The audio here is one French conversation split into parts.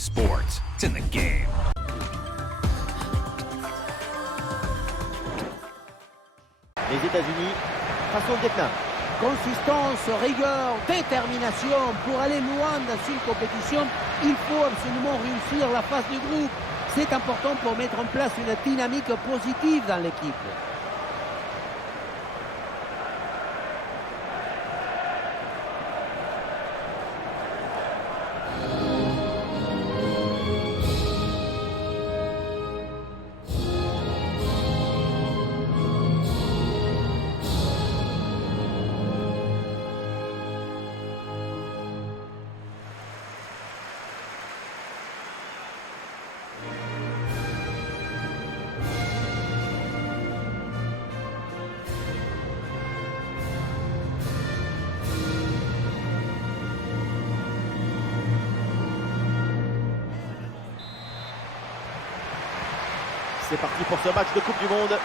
sports. It's in the game. Les États-Unis face au Vietnam. Consistance, rigueur, détermination. Pour aller loin dans une compétition, il faut absolument réussir la phase du groupe. C'est important pour mettre en place une dynamique positive dans l'équipe. C'est parti pour ce match de Coupe du Monde.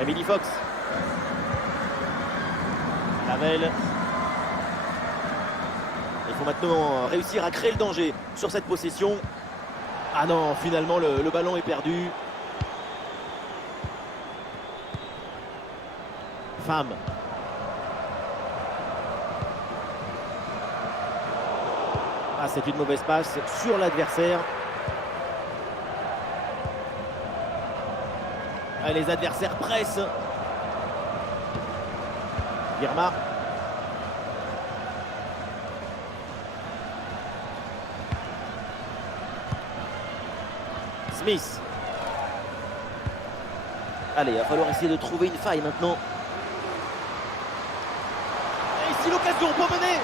Emily Fox. Lavelle. Il faut maintenant réussir à créer le danger sur cette possession. Ah non, finalement le ballon est perdu. Femme. Ah, c'est une mauvaise passe sur l'adversaire. Ah, les adversaires pressent. Irma. Smith. Allez, il va falloir essayer de trouver une faille maintenant. Et ici l'occasion pour mener.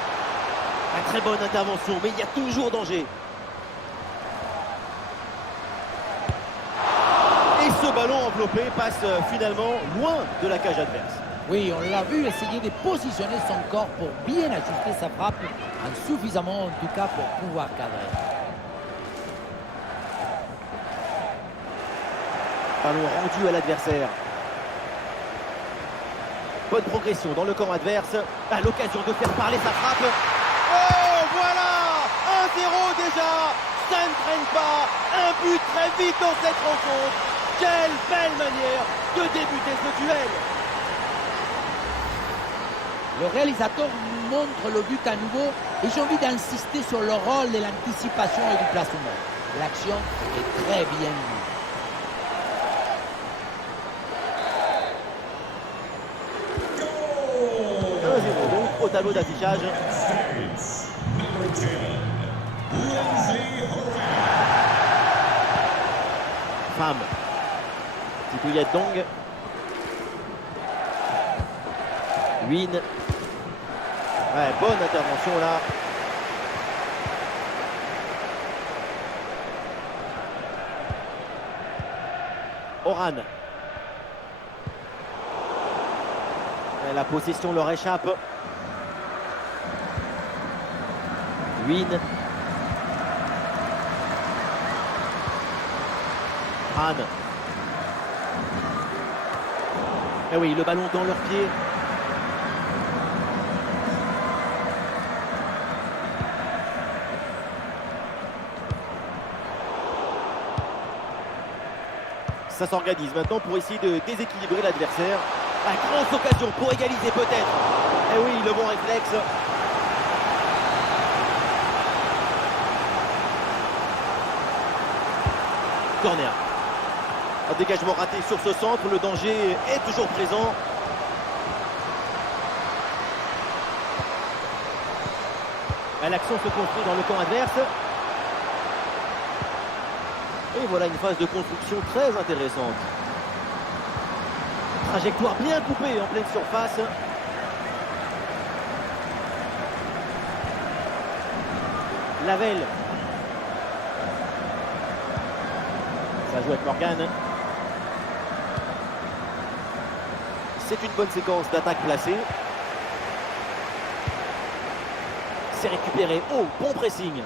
Une très bonne intervention, mais il y a toujours danger. Et ce ballon enveloppé passe finalement loin de la cage adverse. Oui, on l'a vu essayer de positionner son corps pour bien ajuster sa frappe, insuffisamment en tout cas pour pouvoir cadrer. Ballon rendu à l'adversaire. Bonne progression dans le camp adverse. À l'occasion de faire parler sa frappe. Oh, voilà 1-0 déjà. Ça ne traîne pas. Un but très vite dans cette rencontre. Quelle belle manière de débuter ce duel. Le réalisateur nous montre le but à nouveau et j'ai envie d'insister sur le rôle de l'anticipation et du placement. L'action est très bien vue. 1-0 donc au tableau d'affichage. Femme. Titouillette Dong. Win. Ouais, bonne intervention là. Oran. Et la possession leur échappe. Win. Han. Et oui, le ballon dans leurs pieds. Ça s'organise maintenant pour essayer de déséquilibrer l'adversaire. Une grosse occasion pour égaliser peut-être. Et oui, le bon réflexe. Corner. Un dégagement raté sur ce centre. Le danger est toujours présent. L'action se construit dans le camp adverse. Et voilà une phase de construction très intéressante. Trajectoire bien coupée en pleine surface. Lavelle. Ça joue avec Morgan. C'est une bonne séquence d'attaque placée. C'est récupéré. Oh, bon pressing.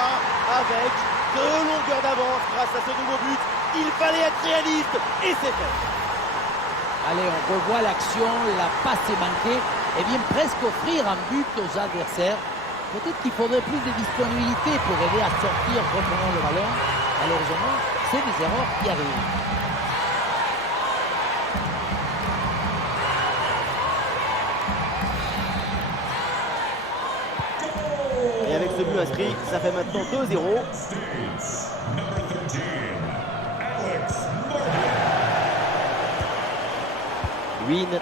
pas avec de longueur d'avance grâce à ce nouveau but. Il fallait être réaliste et c'est fait. Allez, on revoit l'action, la passe est manquée et vient presque offrir un but aux adversaires. Peut-être qu'il faudrait plus de disponibilité pour aider à sortir proprement le ballon. Malheureusement, c'est des erreurs qui arrivent. Et avec ce but inscrit, ça fait maintenant 2-0. Win.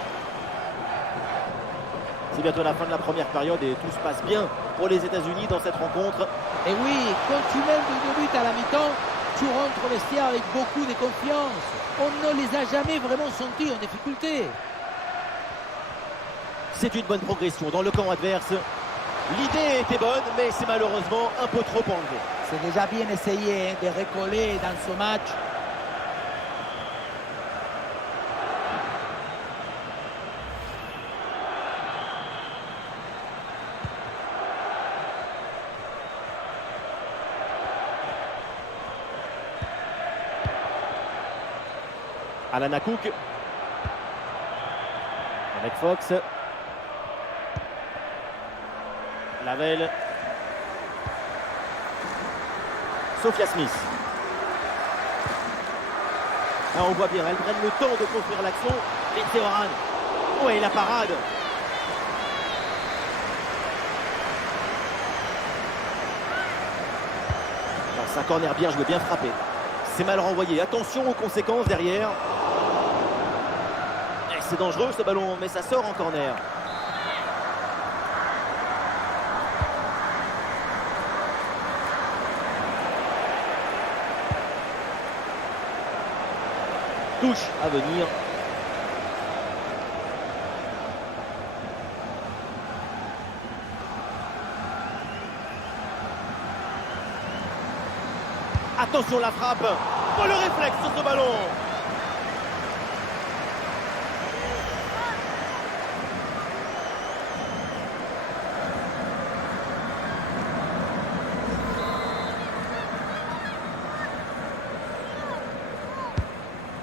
C'est bientôt la fin de la première période et tout se passe bien pour les États-Unis dans cette rencontre. Et oui, quand tu mènes de 2 buts à la mi-temps, tu rentres au vestiaire avec beaucoup de confiance. On ne les a jamais vraiment sentis en difficulté. C'est une bonne progression dans le camp adverse. L'idée était bonne, mais c'est malheureusement un peu trop enlevé. C'est déjà bien essayé de recoller dans ce match. Alana Cook avec Fox. Lavelle. Sophia Smith. Là, on voit bien, elles prennent le temps de construire l'action. Lindsay Horan. Oui, la parade. C'est un corner bien joué, bien frappé. C'est mal renvoyé. Attention aux conséquences derrière. C'est dangereux ce ballon, mais ça sort en corner. Touche à venir. Attention la frappe. Oh le réflexe sur ce ballon.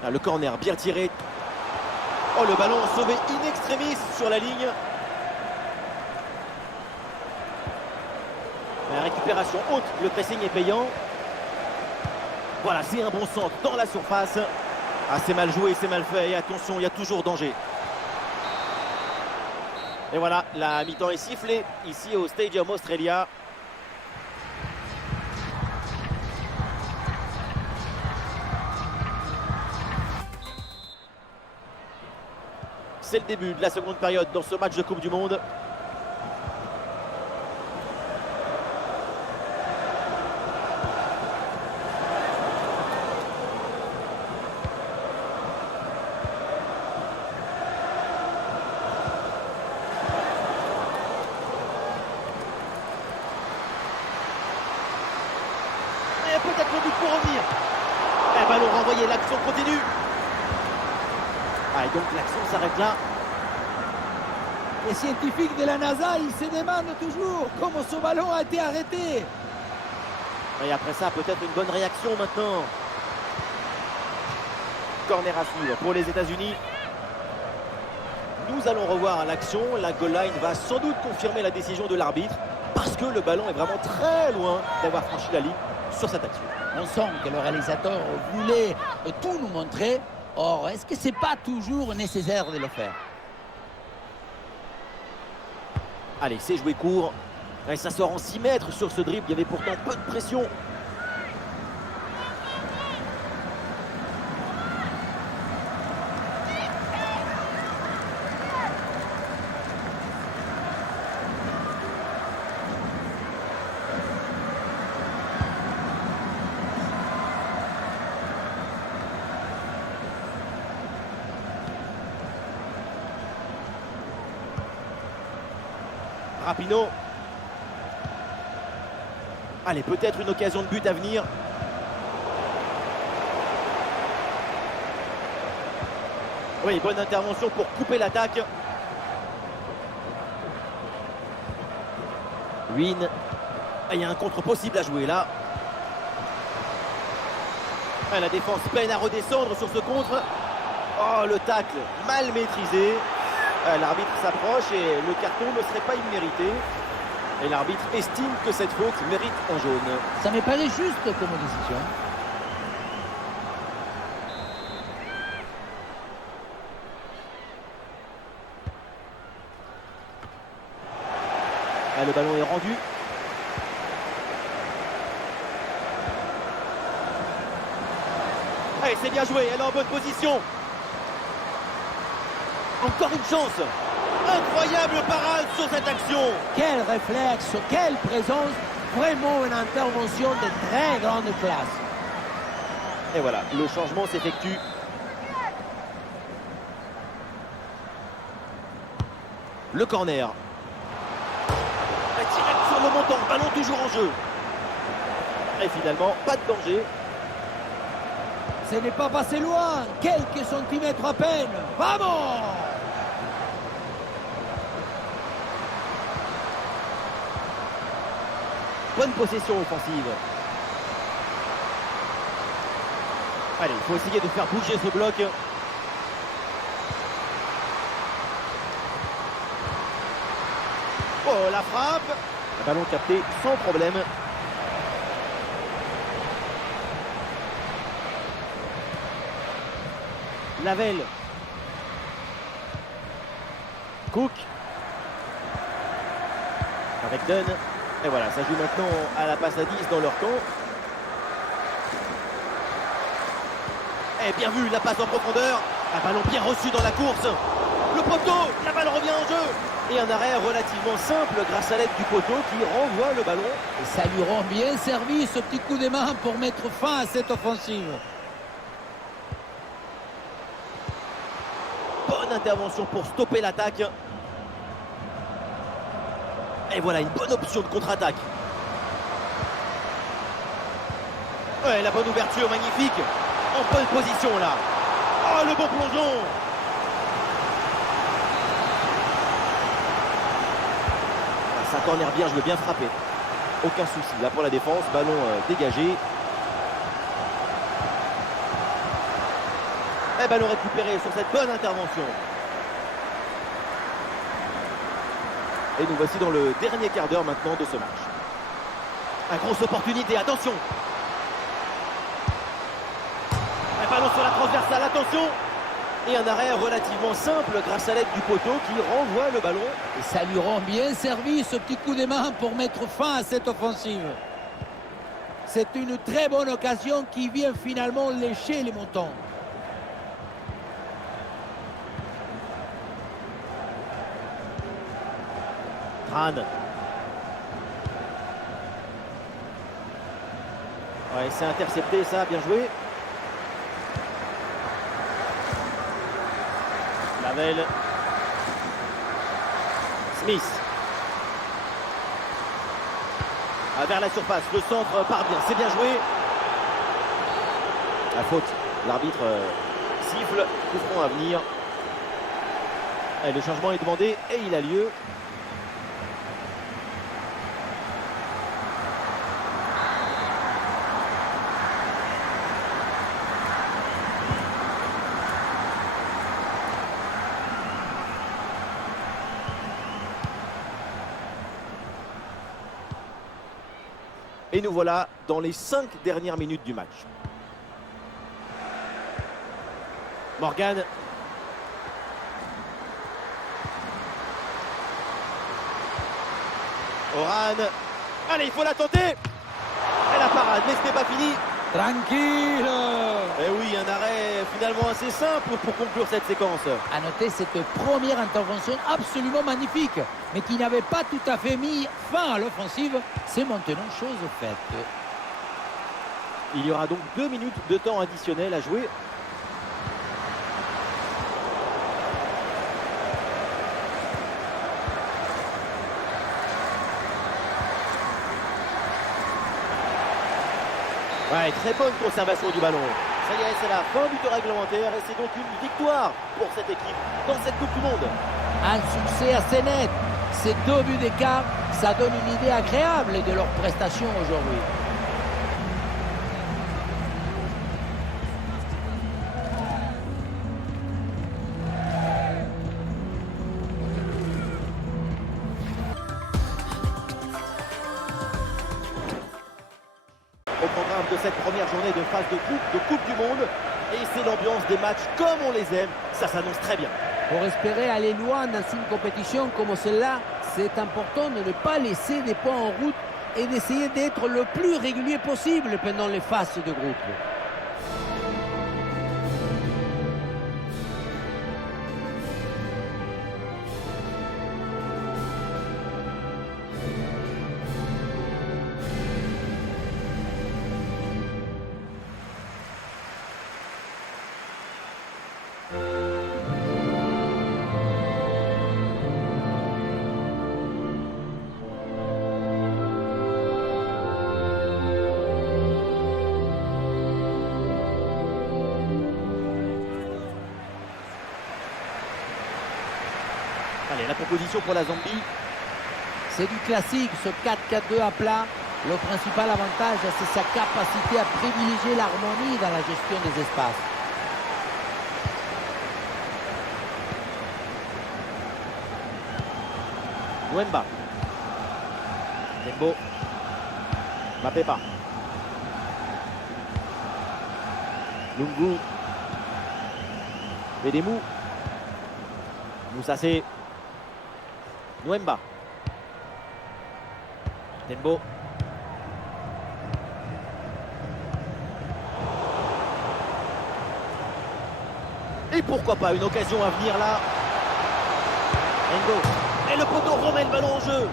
Ah, le corner bien tiré. Oh le ballon sauvé in extremis sur la ligne. La récupération haute, le pressing est payant. Voilà, c'est un bon centre dans la surface. Ah, c'est mal joué, c'est mal fait. Et attention, il y a toujours danger. Et voilà, la mi-temps est sifflée ici au Stadium Australia. C'est le début de la seconde période dans ce match de Coupe du Monde. Et peut-être le but pour revenir. Un ballon renvoyé, l'action continue. Ah, et donc l'action s'arrête là. Les scientifiques de la NASA, ils se demandent toujours comment ce ballon a été arrêté. Et après ça, peut-être une bonne réaction maintenant. Corner à suivre pour les États-Unis. Nous allons revoir l'action. La goal line va sans doute confirmer la décision de l'arbitre parce que le ballon est vraiment très loin d'avoir franchi la ligne sur cette action. On sent que le réalisateur voulait tout nous montrer. Or, est-ce que c'est pas toujours nécessaire de le faire? Allez, c'est joué court. Et ça sort en 6 mètres sur ce dribble. Il y avait pourtant peu de pression. Rapinoe. Allez, peut-être une occasion de but à venir. Oui, bonne intervention pour couper l'attaque. Win. Ah, il y a un contre possible à jouer là. Ah, la défense peine à redescendre sur ce contre. Oh, le tacle mal maîtrisé. Ah, l'arbitre s'approche et le carton ne serait pas immérité. Et l'arbitre estime que cette faute mérite un jaune. Ça me paraît juste comme décision. Ah, le ballon est rendu. Allez, c'est bien joué, elle est en bonne position. Encore une chance. Incroyable parade sur cette action. Quel réflexe, quelle présence. Vraiment une intervention de très grande classe. Et voilà, le changement s'effectue. Le corner. Direct sur le montant, ballon toujours en jeu. Et finalement, pas de danger. Ce n'est pas passé loin, quelques centimètres à peine. Vamos! Bonne possession offensive. Allez, il faut essayer de faire bouger ce bloc. Oh, la frappe. Le ballon capté sans problème. Lavelle. Cook. Avec Dunn. Et voilà, ça joue maintenant à la passe à 10 dans leur camp. Et bien vu, la passe en profondeur. Un ballon bien reçu dans la course. Le poteau, la balle revient en jeu. Et un arrêt relativement simple grâce à l'aide du poteau qui renvoie le ballon. Et ça lui rend bien servi ce petit coup de main pour mettre fin à cette offensive. Bonne intervention pour stopper l'attaque. Et voilà une bonne option de contre-attaque. Ouais, la bonne ouverture, magnifique. En bonne position là. Oh, le bon plongeon. C'est un corner bien joué, bien frappé. Aucun souci là pour la défense. Ballon dégagé. Et ballon récupéré sur cette bonne intervention. Et nous voici dans le dernier quart d'heure maintenant de ce match. Une grosse opportunité, attention. Un ballon sur la transversale, attention. Et un arrêt relativement simple grâce à l'aide du poteau qui renvoie le ballon. Et ça lui rend bien servi ce petit coup de main pour mettre fin à cette offensive. C'est une très bonne occasion qui vient finalement lécher les montants. Tran. Ouais, c'est intercepté ça, bien joué. Lavelle. Smith. Vers la surface, le centre part bien, c'est bien joué. La faute, l'arbitre siffle, coup franc à venir. Et le changement est demandé et il a lieu. Et nous voilà dans les 5 dernières minutes du match. Morgan. Oran. Allez, il faut la tenter. Et la parade, mais ce n'est pas fini. Tranquille. Et oui, un arrêt finalement assez simple pour conclure cette séquence. À noter cette première intervention absolument magnifique, mais qui n'avait pas tout à fait mis fin à l'offensive. C'est maintenant chose faite. Il y aura donc 2 minutes de temps additionnel à jouer. Ouais, très bonne conservation du ballon. Ça y est, c'est la fin du temps réglementaire et c'est donc une victoire pour cette équipe dans cette Coupe du Monde. Un succès assez net. Ces 2 buts d'écart, ça donne une idée agréable de leur prestation aujourd'hui. Au programme de cette première journée de phase de groupe de Coupe du Monde. Et c'est l'ambiance des matchs comme on les aime. Ça s'annonce très bien. Pour espérer aller loin dans une compétition comme celle-là, c'est important de ne pas laisser des points en route et d'essayer d'être le plus régulier possible pendant les phases de groupe. Allez, la proposition pour la Zambie. C'est du classique, ce 4-4-2 à plat. Le principal avantage, c'est sa capacité à privilégier l'harmonie dans la gestion des espaces. Nwemba. Dembo. Mapepa. Lungu. Bedemou. Moussasé. Nwemba. Dembo. Et pourquoi pas une occasion à venir là. Endo. Et le poteau remet le ballon en jeu.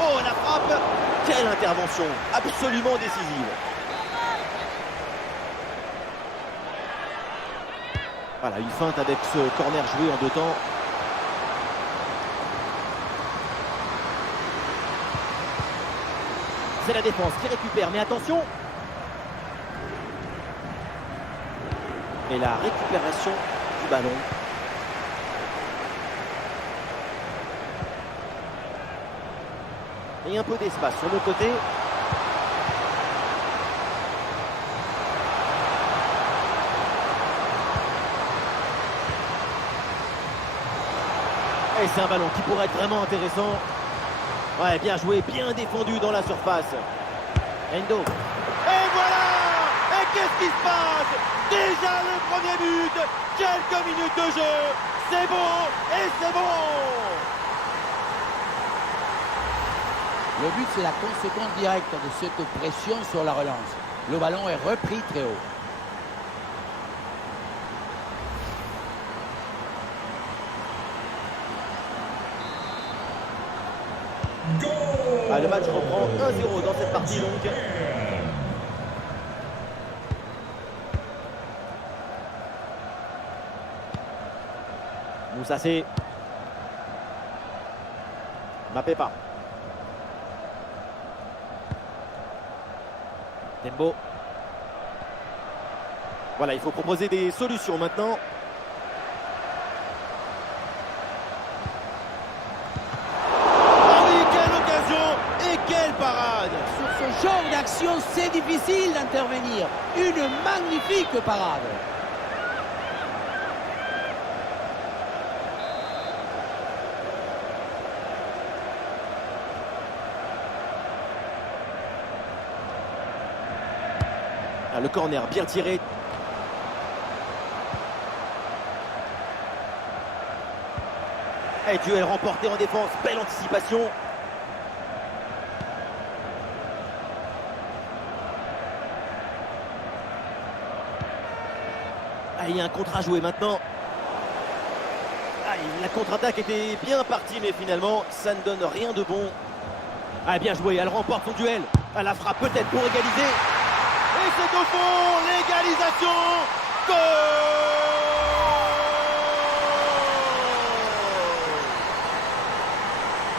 Oh, la frappe. Quelle intervention. Absolument décisive. Voilà, une feinte avec ce corner joué en 2 temps. C'est la défense qui récupère, mais attention. Et la récupération du ballon. Et un peu d'espace sur le côté. Et c'est un ballon qui pourrait être vraiment intéressant. Ouais, bien joué, bien défendu dans la surface. Endo. Et voilà! Et qu'est-ce qui se passe? Déjà le premier but! Quelques minutes de jeu! C'est beau et c'est bon! Le but, c'est la conséquence directe de cette pression sur la relance. Le ballon est repris très haut. Ah, le match reprend 1-0 dans cette partie donc. Moussasé. Mapepa. Dembo. Voilà, il faut proposer des solutions maintenant. Ah oui, quelle occasion et quelle parade! Sur ce genre d'action, c'est difficile d'intervenir. Une magnifique parade. Ah, le corner bien tiré. Et duel remporté en défense, belle anticipation. Ah, il y a un contre à jouer maintenant. Ah, la contre-attaque était bien partie, mais finalement, ça ne donne rien de bon. Ah, bien joué, elle remporte son duel. Elle la frappe peut-être pour égaliser. Et c'est au fond, l'égalisation. Goal!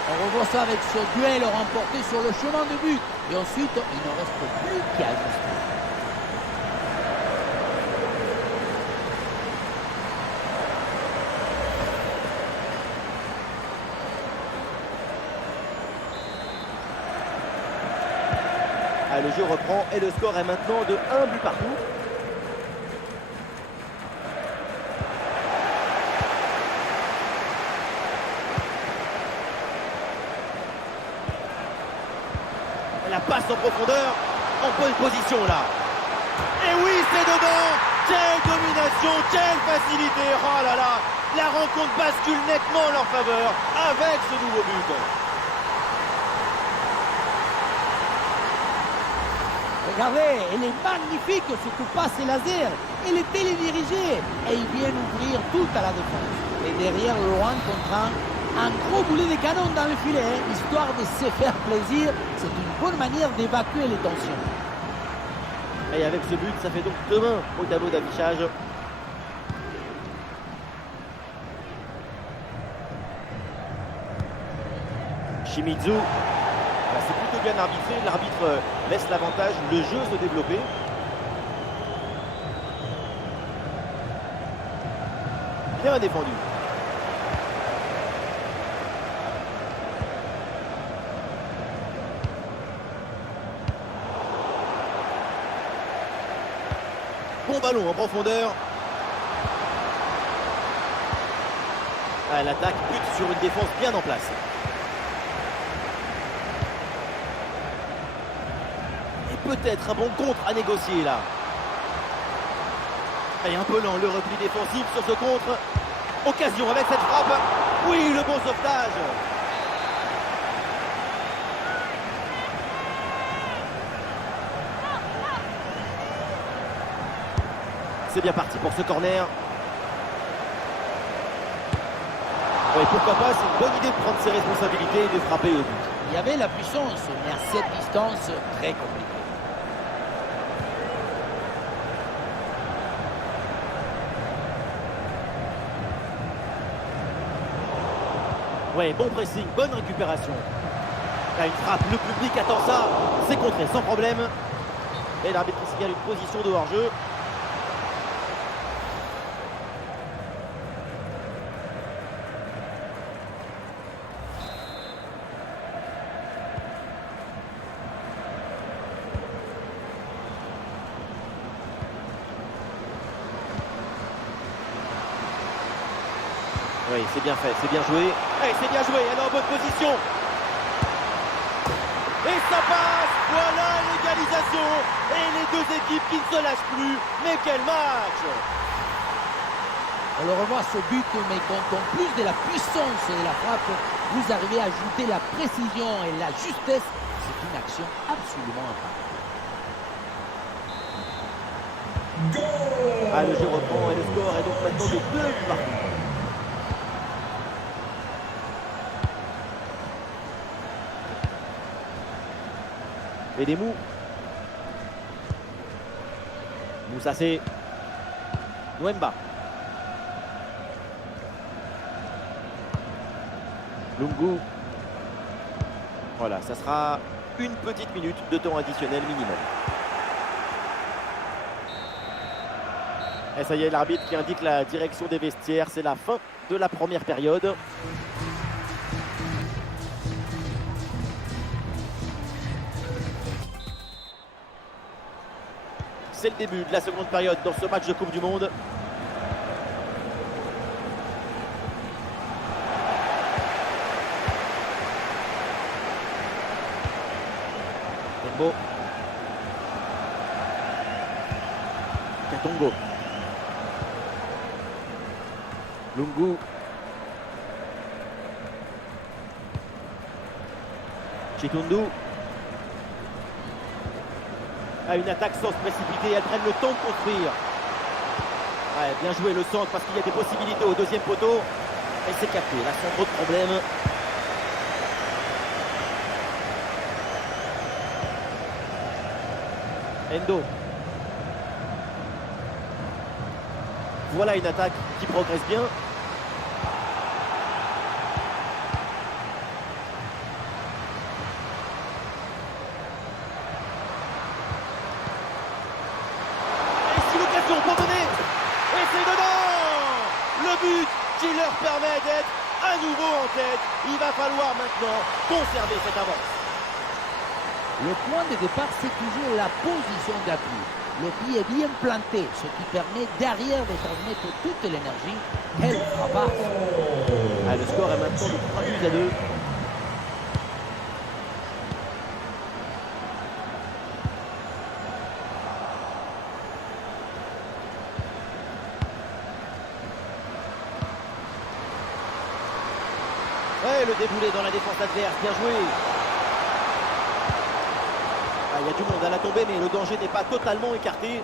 On revoit ça avec ce duel remporté sur le chemin de but. Et ensuite, il ne reste plus qu'à ajuster. Le jeu reprend et le score est maintenant de 1 but partout. La passe en profondeur, en bonne position là. Et oui, c'est dedans. Quelle domination, quelle facilité. Oh là là, la rencontre bascule nettement en leur faveur avec ce nouveau but. Regardez, elle est magnifique, cette passe laser. Elle est télédirigée et ils viennent ouvrir tout à la défense. Et derrière, Laurent contraint un gros boulet de canon dans le filet, histoire de se faire plaisir. C'est une bonne manière d'évacuer les tensions. Et avec ce but, ça fait donc 2 mains au tableau d'affichage. Shimizu. C'est plutôt bien arbitré. L'arbitre laisse l'avantage, le jeu se développer. Bien défendu. Bon ballon en profondeur. L'attaque bute sur une défense bien en place. Et peut-être un bon contre à négocier là. Et un peu lent le repli défensif sur ce contre. Occasion avec cette frappe. Oui, le bon sauvetage. C'est bien parti pour ce corner. Oui, pourquoi pas, c'est une bonne idée de prendre ses responsabilités et de frapper au but. Il y avait la puissance, mais à cette distance, très compliqué. Oui, bon pressing, bonne récupération. Là, une frappe, le public attend ça. C'est contré sans problème. Et l'arbitre signale une position de hors-jeu. Oui, c'est bien fait, c'est bien joué. Et c'est bien joué, elle est en bonne position. Et ça passe. Voilà l'égalisation. Et les deux équipes qui ne se lâchent plus. Mais quel match! On le revoit ce but, mais quand en plus de la puissance de la frappe, vous arrivez à ajouter la précision et la justesse, c'est une action absolument imparable. Le jeu reprend et le score est donc maintenant de 2 buts partout. Et des mous. Moussassé. Nwemba. Lungu. Voilà, ça sera une petite minute de temps additionnel minimum. Et ça y est, l'arbitre qui indique la direction des vestiaires. C'est la fin de la première période. C'est le début de la seconde période dans ce match de Coupe du Monde. Tembo. Katongo. Lungu. Chitundu. Une attaque sans se précipiter, elles prennent le temps de construire. Ouais, bien joué le centre parce qu'il y a des possibilités au deuxième poteau. Et c'est capté, là sans trop de problème. Endo. Voilà une attaque qui progresse bien. Qui leur permet d'être à nouveau en tête. Il va falloir maintenant conserver cette avance. Le point de départ, c'est toujours la position d'appui. Le pied est bien planté, ce qui permet derrière de transmettre toute l'énergie. Quelle frappe! Ah, le score est maintenant de 3 buts à 2. Ouais, le déboulé dans la défense adverse, bien joué. Ah, il y a du monde à la tombée, mais le danger n'est pas totalement écarté.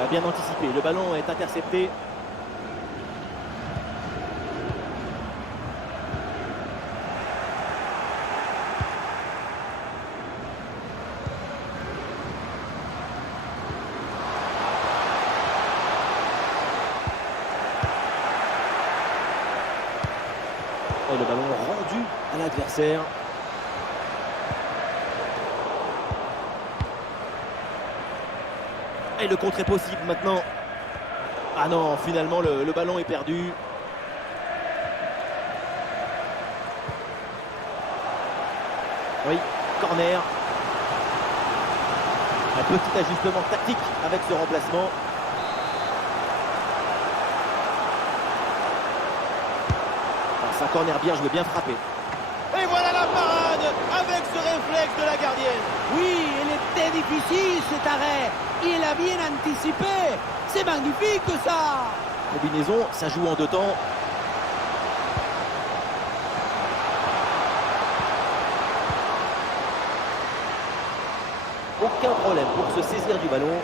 Ah, bien anticipé, le ballon est intercepté. Et le ballon rendu à l'adversaire. Et le contre est possible maintenant. Ah non, finalement le ballon est perdu. Oui, corner. Un petit ajustement tactique avec ce remplacement. C'est un corner bien joué, bien frappé. Et voilà la parade avec ce réflexe de la gardienne. Oui, il était difficile cet arrêt. Il a bien anticipé. C'est magnifique ça. Combinaison, ça joue en deux temps. Aucun problème pour se saisir du ballon.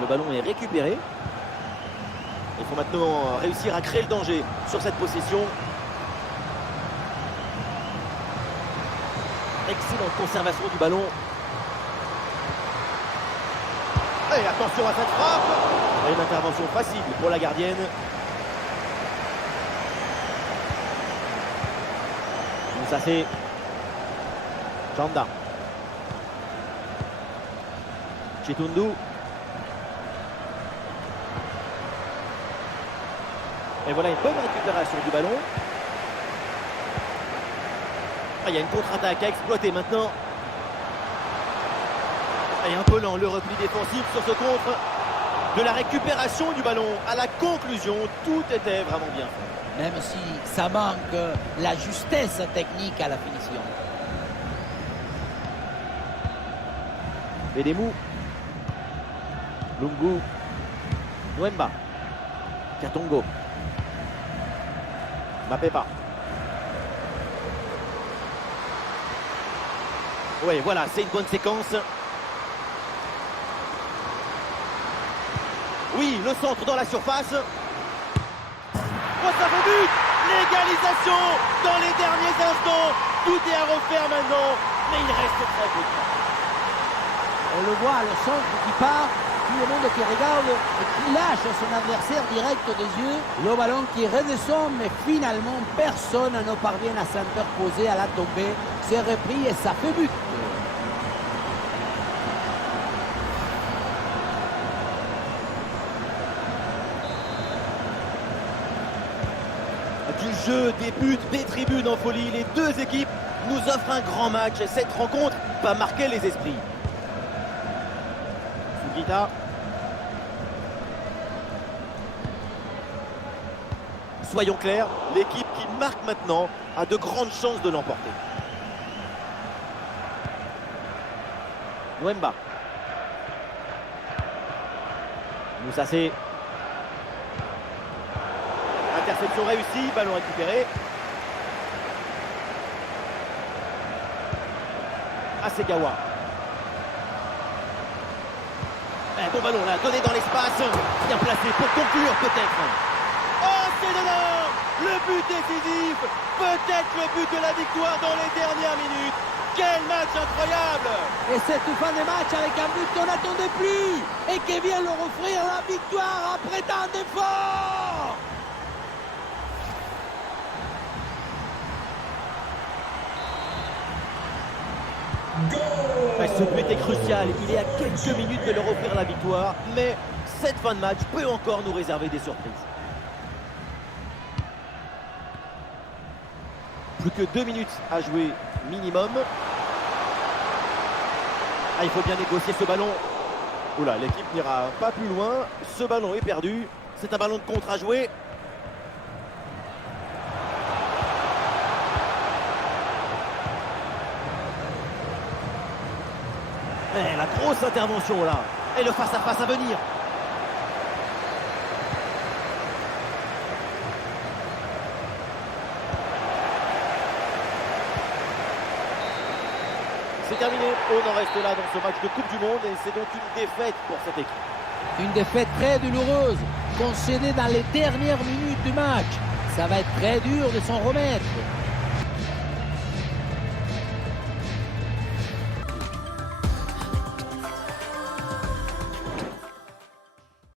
Le ballon est récupéré. Il faut maintenant réussir à créer le danger sur cette possession. Excellente conservation du ballon. Et attention à cette frappe. Et une intervention facile pour la gardienne. Donc ça c'est Chanda. Chitundu. Et voilà une bonne récupération du ballon. Ah, il y a une contre-attaque à exploiter maintenant. Et un peu lent le repli défensif sur ce contre. De la récupération du ballon à la conclusion, tout était vraiment bien fait. Même si ça manque la justesse technique à la finition. Bedemou. Lungu. Nwemba. Katongo. Mapepa. Oui, voilà, c'est une bonne séquence. Oui, le centre dans la surface. Oh, ça vaut but! L'égalisation dans les derniers instants. Tout est à refaire maintenant, mais il reste très peu de temps. On le voit, le centre qui part, tout le monde qui regarde et qui lâche son adversaire direct des yeux. Le ballon qui redescend, mais finalement personne ne parvient à s'interposer à la tombée. C'est repris et ça fait but. Du jeu, des buts, des tribunes en folie, les deux équipes nous offrent un grand match. Cette rencontre va marquer les esprits. Sugita. Soyons clairs, l'équipe qui marque maintenant a de grandes chances de l'emporter. Nwemba. Moussasé. Interception réussie, ballon récupéré. Asegawa. Bon ballon là, donné dans l'espace. Bien placé pour conclure peut-être. Oh, c'est dedans! Le but décisif. Peut-être le but de la victoire dans les dernières minutes. Quel match incroyable! Et cette fin de match avec un but qu'on n'attendait plus et qui vient leur offrir la victoire après tant d'efforts. Ce but est crucial, il est à quelques minutes de leur offrir la victoire, mais cette fin de match peut encore nous réserver des surprises. Plus que 2 minutes à jouer minimum. Ah, il faut bien négocier ce ballon. Oula, l'équipe n'ira pas plus loin. Ce ballon est perdu. C'est un ballon de contre à jouer. La grosse intervention là. Et le face-à-face à venir. C'est terminé. On en reste là dans ce match de Coupe du Monde. Et c'est donc une défaite pour cette équipe. Une défaite très douloureuse, concédée dans les dernières minutes du match. Ça va être très dur de s'en remettre.